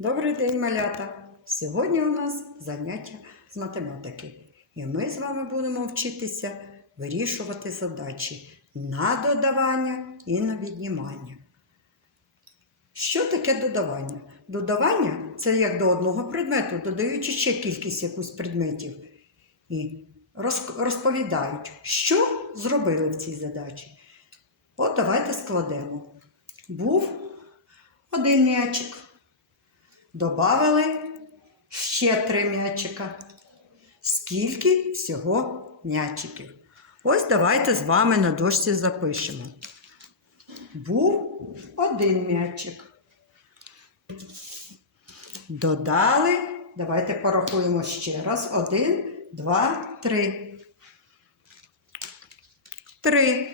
Добрий день, малята! Сьогодні у нас заняття з математики. І ми з вами будемо вчитися вирішувати задачі на додавання і на віднімання. Що таке додавання? Додавання це як до одного предмету, додаючи ще кількість якусь предметів. І розповідають, що зробили в цій задачі. От давайте складемо. Був один м'ячик. Добавили ще три м'ячика. Скільки всього м'ячиків? Ось давайте з вами на дошці запишемо. Був один м'ячик. Додали. Давайте порахуємо ще раз. Один, два, три. Три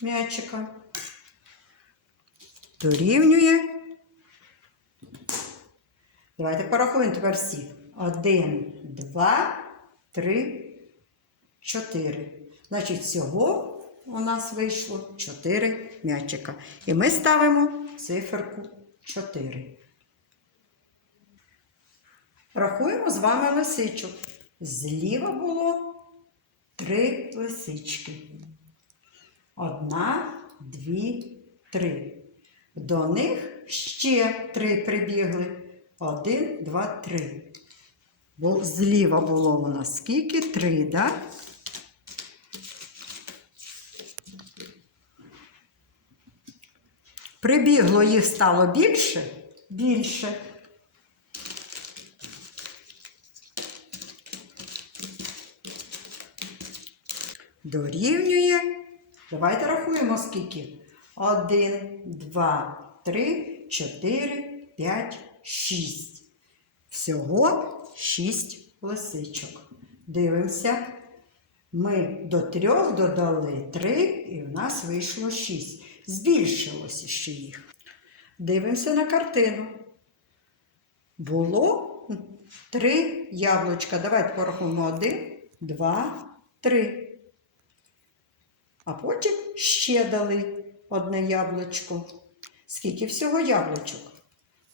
м'ячика. Дорівнює. Давайте порахуємо тепер всі. Один, два, три, чотири. Значить, всього у нас вийшло чотири м'ячика. І ми ставимо циферку 4. Рахуємо з вами лисичок. Зліва було три лисички. Одна, дві, три. До них ще три прибігли. Один, два, три. Бо зліва було у нас скільки? Три, да? Прибігло їх стало більше? Більше. Дорівнює. Давайте рахуємо скільки. Один, два, три, чотири, п'ять, шість. Всього шість лисичок. Дивимося. Ми до трьох додали три, і в нас вийшло шість. Збільшилося ще їх. Дивимося на картину. Було три яблучка. Давайте порахуємо один, два, три. А потім ще дали одне яблучко. Скільки всього яблучок?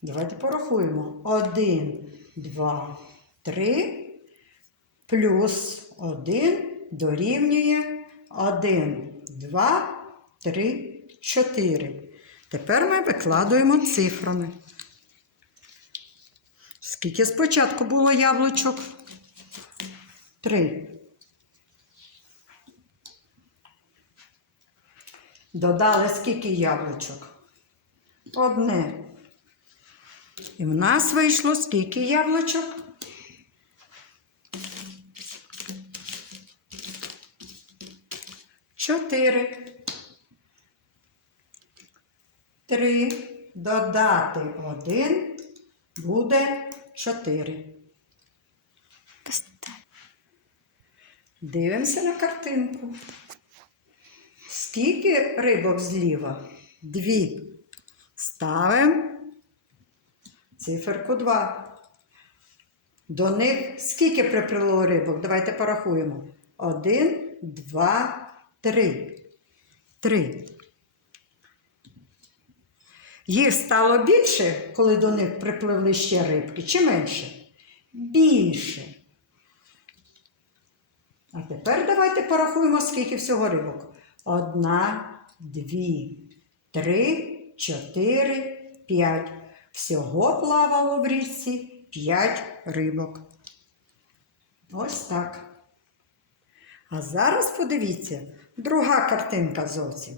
Давайте порахуємо. Один, два, три, плюс один дорівнює один, два, три, чотири. Тепер ми викладуємо цифрами. Скільки спочатку було яблучок? Три. Додали скільки яблучок? Одне. І в нас вийшло скільки яблучок? Чотири. Три. Додати один буде чотири. Дивимося на картинку. Скільки рибок зліва? Дві. Ставимо циферку 2. До них скільки приприло рибок? Давайте порахуємо. Один, два, три. Три. Їх стало більше, коли до них припливли ще рибки, чи менше? Більше. А тепер давайте порахуємо, скільки всього рибок. Одна, дві, три, чотири, п'ять. Всього плавало в річці п'ять рибок. Ось так. А зараз подивіться, друга картинка зовсім.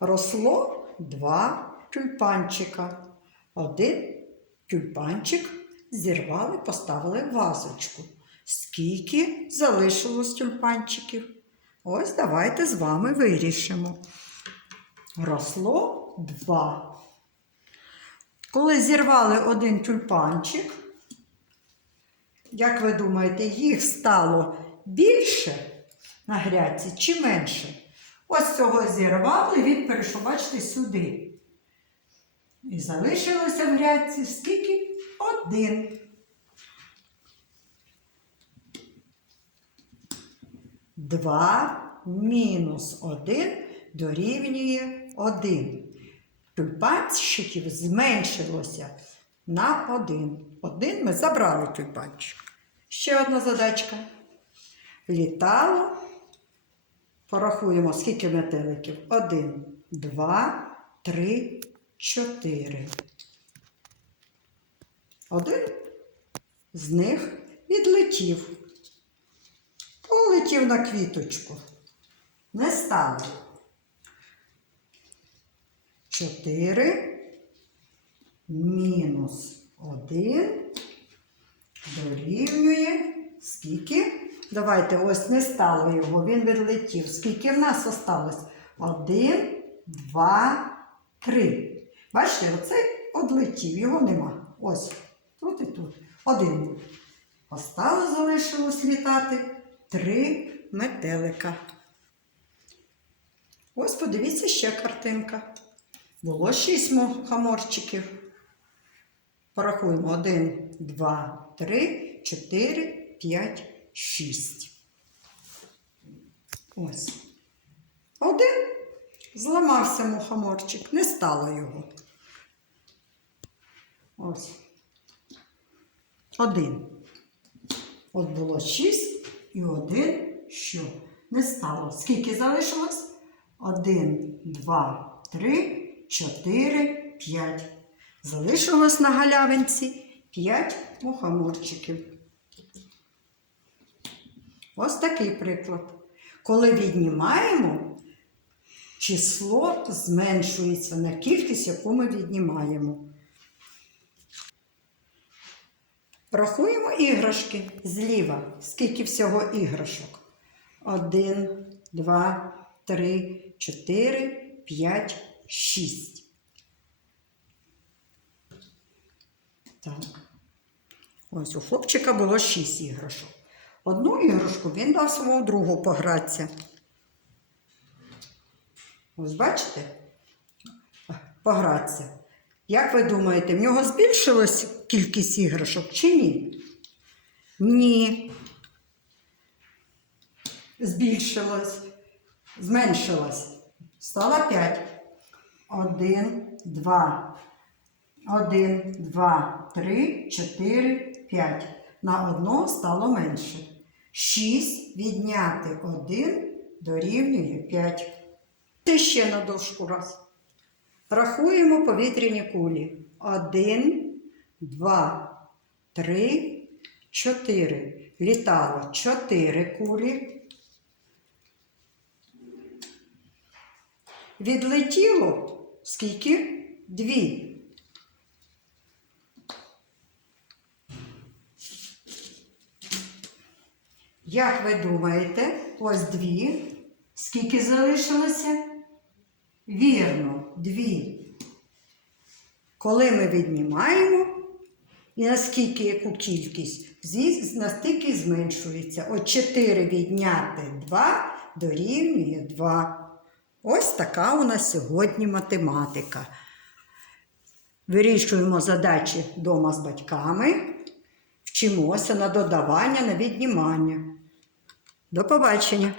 Росло два тюльпанчика. Один тюльпанчик зірвали, поставили в вазочку. Скільки залишилось тюльпанчиків? Ось давайте з вами вирішимо. Росло два. Коли зірвали один тюльпанчик, як ви думаєте, їх стало більше на грядці чи менше? Ось цього зірвали, він перейшов, бачите, сюди. І залишилося в грядці скільки? Один. Два мінус один дорівнює один. Тюльпанчиків зменшилося на 1. Один ми забрали той пальчик. Ще одна задачка. Літало. Порахуємо, скільки метеликів. Один, два, три, чотири. Один з них відлетів. Полетів на квіточку. Не стало. Чотири мінус один дорівнює скільки? Давайте ось не стало його, він відлетів. Скільки в нас осталось? Один, два, три. Бачите, оцей одлетів, його нема. Ось, тут і тут. Один був. Осталось, залишилось літати три метелика. Ось подивіться ще картинка. Було шість мухоморчиків. Порахуємо. Один, два, три, чотири, п'ять, шість. Ось. Один. Зламався мухоморчик, не стало його. Ось. Один. От було шість і один що? Не стало. Скільки залишилось? Один, два, три, чотири, п'ять. Залишилось на галявинці п'ять мухоморчиків. Ось такий приклад. Коли віднімаємо, число зменшується на кількість, яку ми віднімаємо. Рахуємо іграшки зліва. Скільки всього іграшок? Один, два, три, чотири, п'ять, шість. Так. Ось у хлопчика було шість іграшок. Одну іграшку він дав своєму другу погратися. Ось бачите? Погратися. Як ви думаєте, в нього збільшилась кількість іграшок чи ні? Ні. Збільшилась. Зменшилась. Стало 5. Один, два. Один, два, три, чотири, п'ять. На одного стало менше. Шість відняти один дорівнює 5. Ти ще на дошку раз. Рахуємо повітряні кулі. Один, два, три, чотири. Літало чотири кулі. Відлетіло скільки? Дві. Як ви думаєте, ось дві. Скільки залишилося? Вірно, дві. Коли ми віднімаємо, і наскільки яку кількість, настільки зменшується. От 4 відняти 2 дорівнює 2. Ось така у нас сьогодні математика. Вирішуємо задачі вдома з батьками, вчимося на додавання, на віднімання. До побачення!